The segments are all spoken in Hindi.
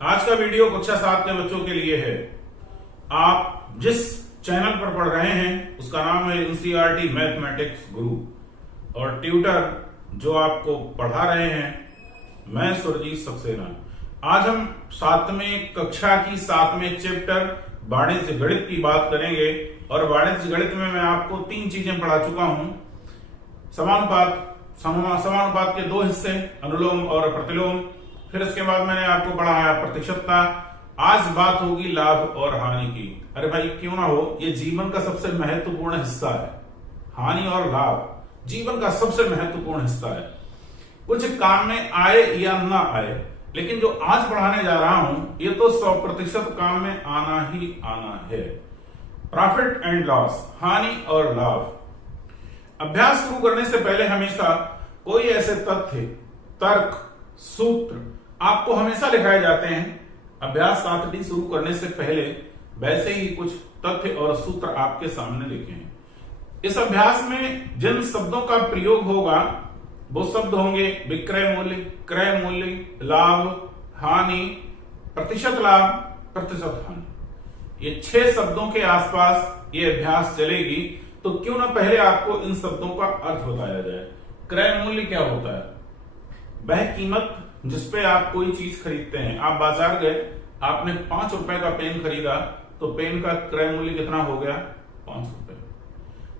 आज का वीडियो कक्षा 7 के बच्चों के लिए है। आप जिस चैनल पर पढ़ रहे हैं उसका नाम है एनसीईआरटी मैथमेटिक्स गुरु और ट्यूटर जो आपको पढ़ा रहे हैं मैं सुरजीत सक्सेना। आज हम 7वें कक्षा की 7वें चैप्टर वाणिज्य गणित की बात करेंगे और वाणिज्य गणित में मैं आपको 3 चीजें पढ़ा चुका हूं। समानुपात के 2 हिस्से, अनुलोम और प्रतिलोम। फिर इसके बाद मैंने आपको पढ़ाया प्रतिशतता। आज बात होगी लाभ और हानि की। अरे भाई क्यों ना हो, ये जीवन का सबसे महत्वपूर्ण हिस्सा है। हानि और लाभ जीवन का सबसे महत्वपूर्ण हिस्सा है। कुछ काम में आए या ना आए, लेकिन जो आज पढ़ाने जा रहा हूं ये तो 100% काम में आना ही आना है। प्रॉफिट एंड लॉस, हानि और लाभ। अभ्यास शुरू करने से पहले हमेशा कोई ऐसे तथ्य, तर्क, सूत्र आपको हमेशा दिखाए जाते हैं। अभ्यास 7D शुरू करने से पहले वैसे ही कुछ तथ्य और सूत्र आपके सामने लिखे हैं। इस अभ्यास में जिन शब्दों का प्रयोग होगा वो शब्द होंगे विक्रय मूल्य, क्रय मूल्य, लाभ, हानि, प्रतिशत लाभ, प्रतिशत हानि। ये 6 शब्दों के आसपास ये अभ्यास चलेगी। तो क्यों ना पहले आपको इन शब्दों का अर्थ बताया जाए। क्रय मूल्य क्या होता है? वह कीमत जिसपे आप कोई चीज खरीदते हैं। आप बाजार गए, आपने 5 रुपए का पेन खरीदा तो पेन का क्रय मूल्य कितना हो गया? 5 रुपए।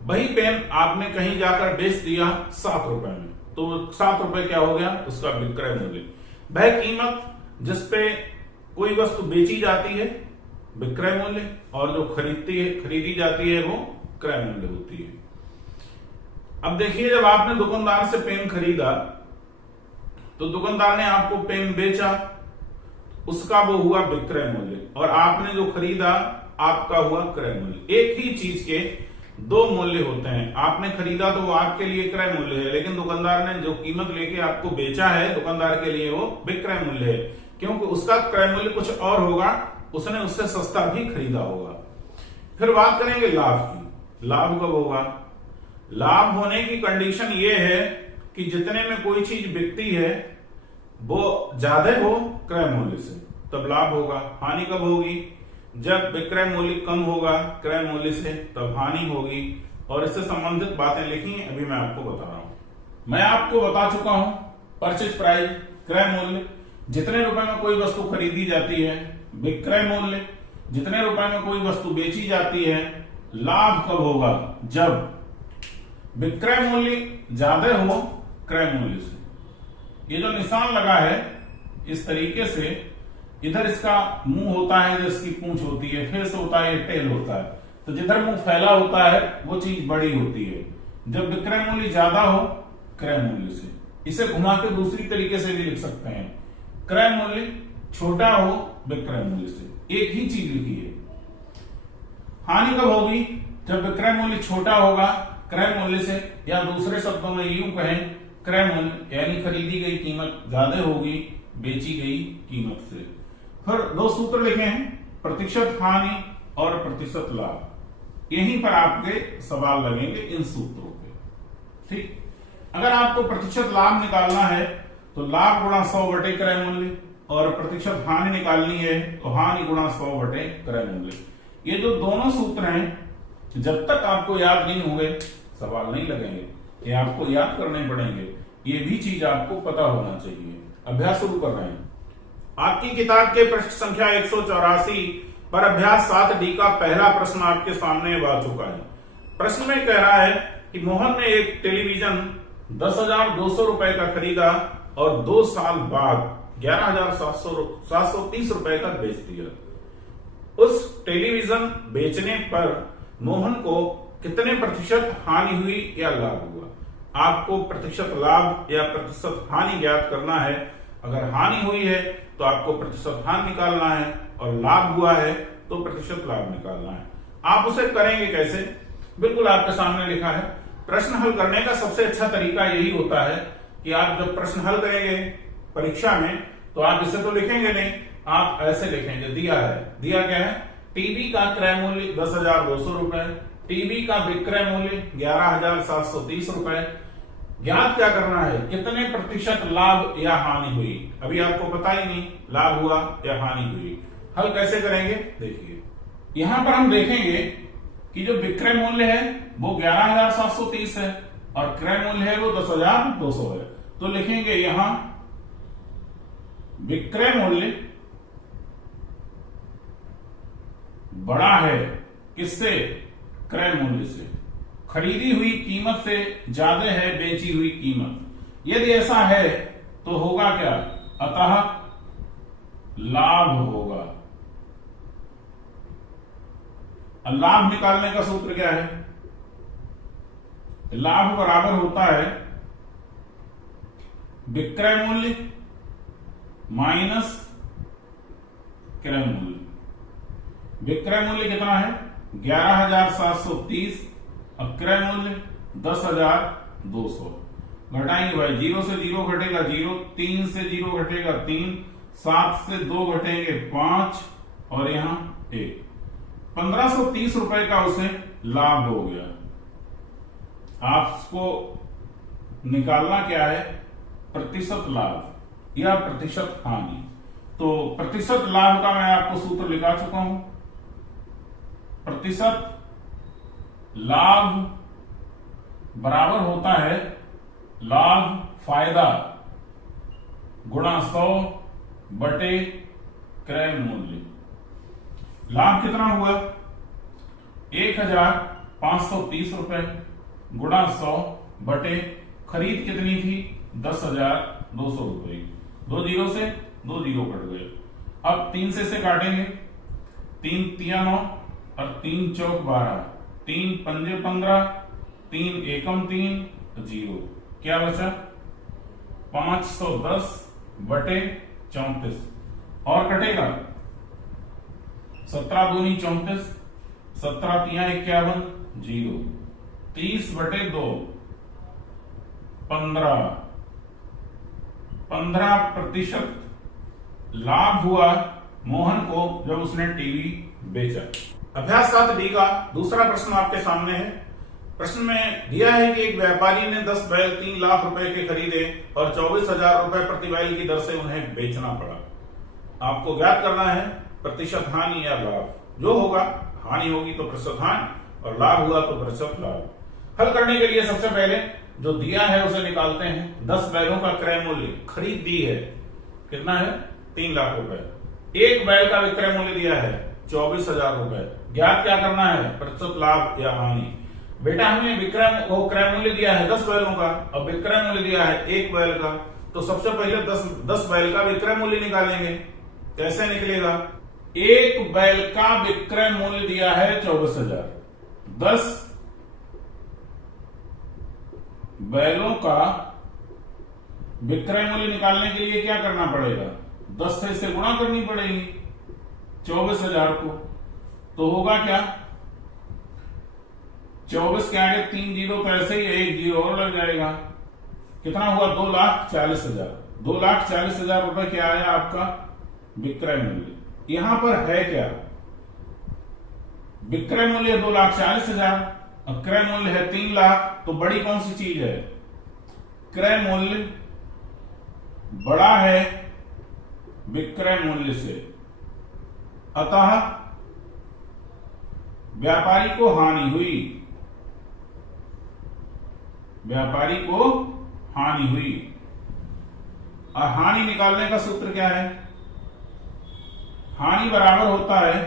वही पेन आपने कहीं जाकर बेच दिया 7 रुपए में, तो 7 रुपए क्या हो गया? उसका विक्रय मूल्य। वह कीमत जिसपे कोई वस्तु बेची जाती है विक्रय मूल्य, और जो खरीदी जाती है वो क्रय मूल्य होती है। अब देखिए, जब आपने दुकानदार से पेन खरीदा तो दुकानदार ने आपको पेन बेचा, उसका वो हुआ विक्रय मूल्य, और आपने जो खरीदा आपका हुआ क्रय मूल्य। एक ही चीज के 2 मूल्य होते हैं। आपने खरीदा तो वो आपके लिए क्रय मूल्य है, लेकिन दुकानदार ने जो कीमत लेके आपको बेचा है दुकानदार के लिए वो विक्रय मूल्य है, क्योंकि उसका क्रय मूल्य कुछ और होगा, उसने उससे सस्ता भी खरीदा होगा। फिर बात करेंगे लाभ की। लाभ कब होगा? लाभ होने की कंडीशन ये है कि जितने में कोई चीज बिकती है वो ज्यादा हो क्रय मूल्य से, तब लाभ होगा। हानि कब होगी? जब विक्रय मूल्य कम होगा क्रय मूल्य से, तब हानि होगी। और इससे संबंधित बातें लिखी हैं, अभी मैं आपको बता रहा हूं। मैं आपको बता चुका हूं परचेज प्राइस, क्रय मूल्य, जितने रुपए में कोई वस्तु खरीदी जाती है। विक्रय मूल्य, जितने रुपए में कोई वस्तु बेची जाती है। लाभ कब होगा? जब विक्रय मूल्य ज्यादा हो क्रय मूल्य से। ये जो निशान लगा है इस तरीके से, इधर इसका मुंह होता है, इधर इसकी पूंछ होती है, फेस होता है, टेल होता है। तो जिधर मुंह फैला होता है वो चीज बड़ी होती है। जब विक्रय मूल्य ज्यादा हो क्रय मूल्य से। इसे घुमा के दूसरी तरीके से भी लिख सकते हैं, क्रय मूल्य छोटा हो विक्रय मूल्य से। एक ही चीज लिखी है। हानि कब होगी? जब विक्रय मूल्य छोटा होगा क्रय मूल्य से, या दूसरे शब्दों में यूं कहें, क्रय मूल्य यानी खरीदी गई कीमत ज्यादा होगी बेची गई कीमत से। फिर 2 सूत्र लिखे हैं, प्रतिशत हानि और प्रतिशत लाभ। यहीं पर आपके सवाल लगेंगे इन सूत्रों पे। ठीक, अगर आपको प्रतिशत लाभ निकालना है तो लाभ गुणा 100 बटे क्रय मूल्य, और प्रतिशत हानि निकालनी है तो हानि गुणा 100 बटे क्रय मूल्य। ये जो दोनों सूत्र हैं, जब तक आपको याद नहीं होंगे सवाल नहीं लगेंगे, ये आपको याद करने पड़ेंगे। ये भी चीज आपको पता होना चाहिए। अभ्यास शुरू कर रहे हैं। आपकी किताब के पृष्ठ संख्या 184 पर अभ्यास 7D का पहला प्रश्न आपके सामने आ चुका है। प्रश्न में कह रहा है कि मोहन ने एक टेलीविजन 10,200 रुपए का खरीदा और 2 साल बाद 11,730 रुपए का बेच दिया। उस टेलीविजन बेचने पर मोहन को कितने प्रतिशत हानि हुई या लाभ हुआ? आपको प्रतिशत लाभ या प्रतिशत हानि ज्ञात करना है। अगर हानि हुई है तो आपको प्रतिशत हानि निकालना है, और लाभ हुआ है तो प्रतिशत लाभ निकालना है। आप उसे करेंगे कैसे? बिल्कुल आपके सामने लिखा है। प्रश्न हल करने का सबसे अच्छा तरीका यही होता है कि आप जब प्रश्न हल करेंगे परीक्षा में तो आप इसे तो लिखेंगे नहीं, आप ऐसे लिखेंगे। दिया है, दिया क्या है? टीवी का क्रय मूल्य 10,200 रुपए, टीवी का विक्रय मूल्य 11,730 रुपए, ज्ञात क्या करना है, कितने प्रतिशत लाभ या हानि हुई। अभी आपको पता ही नहीं लाभ हुआ या हानि हुई। हल कैसे करेंगे, देखिए यहां पर हम देखेंगे कि जो विक्रय मूल्य है वो 11,730 है और क्रय मूल्य है वो 10,200 है। तो लिखेंगे यहां विक्रय मूल्य बड़ा है किससे, क्रय मूल्य से। खरीदी हुई कीमत से ज्यादा है बेची हुई कीमत। यदि ऐसा है तो होगा क्या, अतः लाभ होगा। लाभ निकालने का सूत्र क्या है, लाभ बराबर होता है विक्रय मूल्य माइनस क्रय मूल्य। विक्रय मूल्य कितना है 11,730 और क्रय मूल्य 10,200। घटाएंगे भाई, 0 से 0 घटेगा 0, 3 से 0 घटेगा 3, 7 से 2 घटेंगे 5 और यहां 1। 1,530 रुपए का उसे लाभ हो गया। आपको निकालना क्या है, प्रतिशत लाभ या प्रतिशत हानि। तो प्रतिशत लाभ का मैं आपको सूत्र लिखा चुका हूं। प्रतिशत लाभ बराबर होता है लाभ फायदा गुणा 100 बटे क्रय मूल्य। लाभ कितना हुआ 1,530 रुपए गुणा 100 बटे खरीद कितनी थी 10,200 रुपए। 2 जीरो से 2 जीरो कट गए। अब 3 से काटेंगे, 3 तिया 9 और 3 चौक 12, 3 पंजे 15, 3 एकम 3 जीरो। क्या बचा 510 बटे 34 और कटेगा 17 दूनी 34, 17 तिया 51 जीरो। 30 बटे 2 15% लाभ हुआ मोहन को जब उसने टीवी बेचा। अभ्यास 7D का दूसरा प्रश्न आपके सामने है। प्रश्न में दिया है कि एक व्यापारी ने 10 बैल 3 लाख रुपए के खरीदे और 24,000 रुपए प्रति बैल की दर से उन्हें बेचना पड़ा। आपको ज्ञात करना है प्रतिशत हानि या लाभ। जो होगा, हानि होगी तो प्रतिशत हानि और लाभ हुआ तो प्रतिशत लाभ। हल करने के लिए सबसे पहले जो दिया है उसे निकालते हैं। 10 बैलों का क्रय मूल्य खरीद दी है, कितना है 3 लाख रुपए। एक बैल का विक्रय मूल्य दिया है 24,000 रुपए। ज्ञात क्या करना है, प्रतिशत लाभ या हानि। बेटा हमें विक्रय वो क्रय मूल्य दिया है 10 बैलों का और विक्रय मूल्य दिया है एक बैल का। तो सबसे पहले 10 बैल का विक्रय मूल्य निकालेंगे। कैसे निकलेगा, एक बैल का विक्रय मूल्य दिया है 24,000। 10 बैलों का विक्रय मूल्य निकालने के लिए क्या करना पड़ेगा, 10 से इसे गुणा करनी पड़ेगी 24,000 को। तो होगा क्या, 24 के आगे 3 जीरो तो ऐसे ही 1 जीरो और लग जाएगा। कितना हुआ 2,40,000। 2,40,000 रुपए क्या आया आपका विक्रय मूल्य। यहां पर है क्या, विक्रय मूल्य 2,40,000 और क्रय मूल्य है 3 लाख। तो बड़ी कौन सी चीज है, क्रय मूल्य बड़ा है विक्रय मूल्य से, अतः व्यापारी को हानि हुई। व्यापारी को हानि हुई। और हानि निकालने का सूत्र क्या है, हानि बराबर होता है,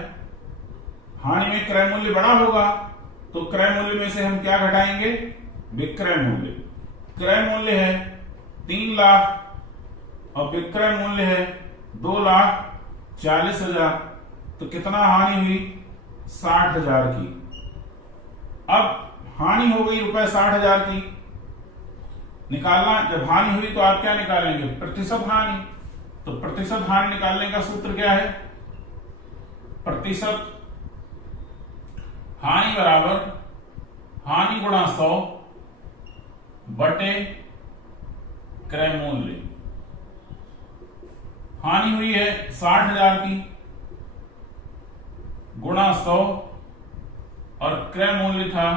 हानि में क्रय मूल्य बड़ा होगा तो क्रय मूल्य में से हम क्या घटाएंगे, विक्रय मूल्य। क्रय मूल्य है 3 लाख और विक्रय मूल्य है 2,40,000। तो कितना हानि हुई 60,000 की। अब हानि हो गई रुपए 60,000 की। निकालना, जब हानि हुई तो आप क्या निकालेंगे, प्रतिशत हानि। तो प्रतिशत हानि निकालने का सूत्र क्या है, प्रतिशत हानि बराबर हानि गुणा 100 बटे क्रय मूल्य। हानि हुई है 60,000 की गुणा 100 और क्रय मूल्य था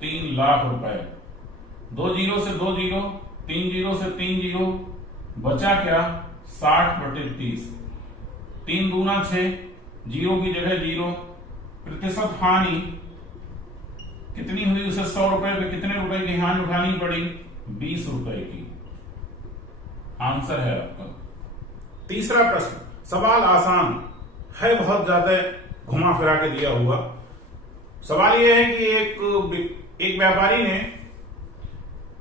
3 लाख रुपए। 2 जीरो से 2 जीरो, 3 जीरो से 3 जीरो, बचा क्या 60/30, 3 दूना 6, जीरो की जगह जीरो। प्रतिशत हानि कितनी हुई, उसे 100 रुपए पे कितने रुपए की हानि उठानी पड़ी, 20 रुपए की। आंसर है आपका। तीसरा प्रश्न, सवाल आसान है, बहुत ज्यादा घुमा फिरा के दिया हुआ। सवाल यह है कि एक व्यापारी ने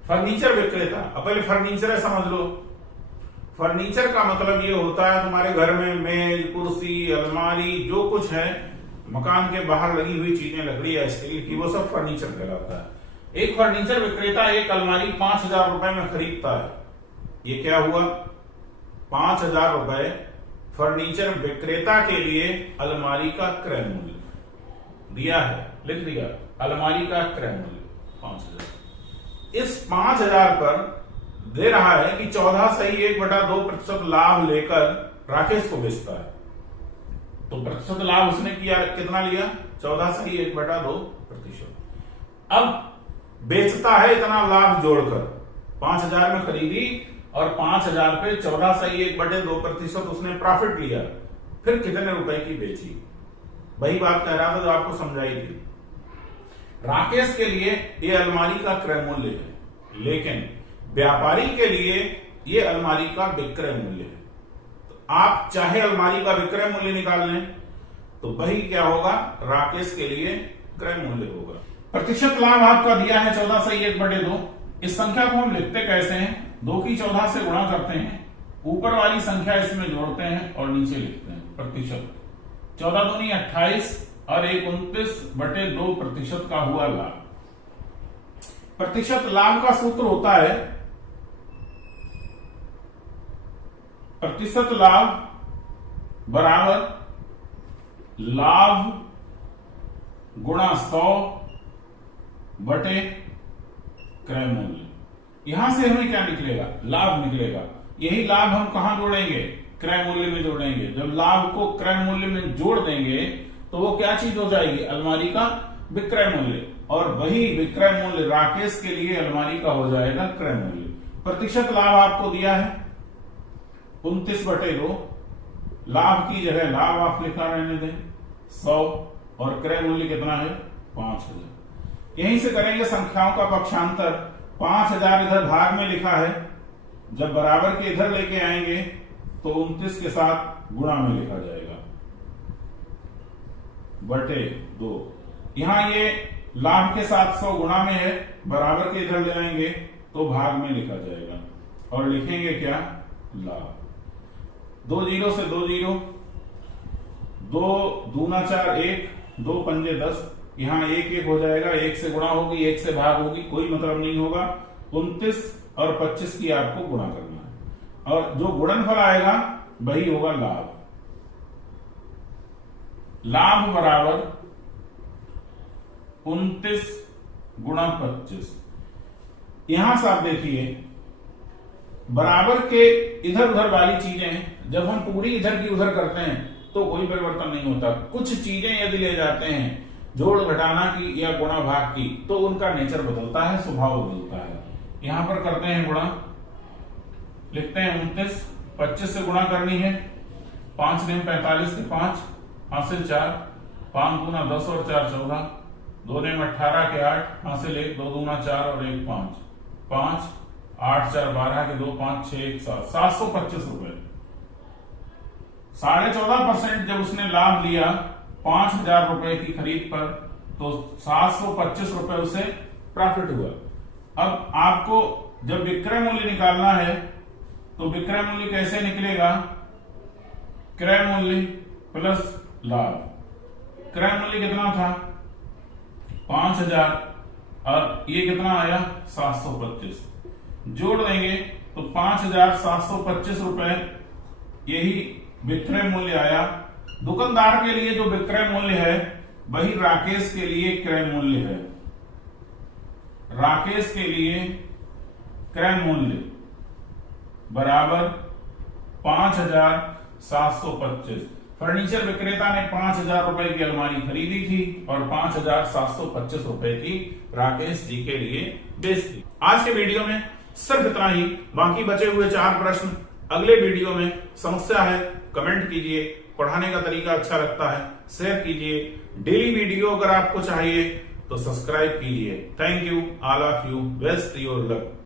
फर्नीचर विक्रेता, अब पहले फर्नीचर है समझ लो। फर्नीचर का मतलब ये होता है तुम्हारे घर में मेज, कुर्सी, अलमारी, जो कुछ है, मकान के बाहर लगी हुई चीजें, लकड़ी या स्टील की, वो सब फर्नीचर कहलाता है। एक फर्नीचर विक्रेता एक अलमारी 5,000 रुपए में खरीदता है। ये क्या हुआ, 5,000 रुपए फर्नीचर विक्रेता के लिए अलमारी का क्रय मूल्य दिया है, लिख दिया, अलमारी का क्रय मूल्य 5,000। इस 5,000 पर दे रहा है कि 14.1/2% लाभ लेकर राकेश को बेचता है। तो प्रतिशत लाभ उसने किया, कितना लिया, 14.1/2%। अब बेचता है इतना लाभ जोड़कर, 5,000 में खरीदी और 5,000 पे 14.1/2% उसने प्रॉफिट लिया, फिर कितने रुपए की बेची। वही बात कह रहा था जो आपको समझाई थी। राकेश के लिए ये अलमारी का क्रय मूल्य है, लेकिन व्यापारी के लिए ये अलमारी का विक्रय मूल्य है। तो आप चाहे अलमारी का विक्रय मूल्य निकाल लें तो वही क्या होगा, राकेश के लिए क्रय मूल्य होगा। प्रतिशत लाभ आपका दिया है 14.1/2। इस संख्या को हम लिखते कैसे हैं, 2 की 14 से गुणा करते हैं, ऊपर वाली संख्या इसमें जोड़ते हैं और नीचे लिखते हैं प्रतिशत। 14 दूनी 28 और 29/2% का हुआ लाभ। प्रतिशत लाभ का सूत्र होता है प्रतिशत लाभ बराबर लाभ गुणा 100 बटे क्रय मूल्य। यहां से हमें क्या निकलेगा, लाभ निकलेगा। यही लाभ हम कहां जोड़ेंगे, क्रय मूल्य में जोड़ेंगे। जब लाभ को क्रय मूल्य में जोड़ देंगे तो वो क्या चीज हो जाएगी, अलमारी का विक्रय मूल्य, और वही विक्रय मूल्य राकेश के लिए अलमारी का हो जाएगा क्रय मूल्य। प्रतिशत लाभ आपको दिया है 29/2, लाभ की जगह लाभ आप लिखा रहने दें 100, और क्रय मूल्य कितना है 5,000। यहीं से करेंगे संख्याओं का पक्षांतर। 5,000 इधर भाग में लिखा है, जब बराबर के इधर लेके आएंगे तो 29 के साथ गुणा में लिखा जाएगा बटे 2। यहां ये लाभ के साथ 100 गुणा में है, बराबर के इधर ले आएंगे तो भाग में लिखा जाएगा और लिखेंगे क्या, लाभ। 2 जीरो से 2 जीरो, 2 दूना 4 1, 2 पंजे 10, यहां 1 1 हो जाएगा, 1 से गुणा होगी, 1 से भाग होगी, कोई मतलब नहीं होगा। 29 और 25 की आपको गुणा करना है और जो गुणनफल आएगा वही होगा लाभ। लाभ बराबर 29 गुणा 25। यहां से आप देखिए बराबर के इधर उधर वाली चीजें जब हम पूरी इधर की उधर करते हैं तो कोई परिवर्तन नहीं होता। कुछ चीजें यदि ले जाते हैं जोड़ घटाना की या गुणा भाग की तो उनका नेचर बदलता है, स्वभाव बदलता है। यहां पर करते हैं गुणा, लिखते हैं 29, 25 से गुणा करनी है, 5 दिन 45 के 5, हासिल 4, 5 दूना 10 और 4 14, 2 दिन 18 के 8, हासिल 1, 2 दूना 4 और 1 5, 5 8 4 12 के 2 5 6 1 7, 725 रुपए। 14.5% जब उसने लाभ लिया 5,000 रुपए की खरीद पर तो 725 रुपए उसे प्रॉफिट हुआ। अब आपको जब विक्रय मूल्य निकालना है तो विक्रय मूल्य कैसे निकलेगा, क्रय मूल्य प्लस लाभ। क्रय मूल्य कितना था 5,000 और ये कितना आया 725, जोड़ देंगे तो 5,725 रुपए यही विक्रय मूल्य आया। दुकानदार के लिए जो विक्रय मूल्य है वही राकेश के लिए क्रय मूल्य है। राकेश के लिए क्रय मूल्य बराबर 5,725। फर्नीचर विक्रेता ने 5,000 रुपए की अलमारी खरीदी थी और 5,725 रुपए की राकेश जी के लिए बेच दी। आज के वीडियो में सिर्फ इतना ही, बाकी बचे हुए 4 प्रश्न अगले वीडियो में। समस्या है कमेंट कीजिए, पढ़ाने का तरीका अच्छा लगता है शेयर कीजिए। डेली वीडियो अगर आपको चाहिए तो सब्सक्राइब कीजिए। Thank you all of you, best your luck.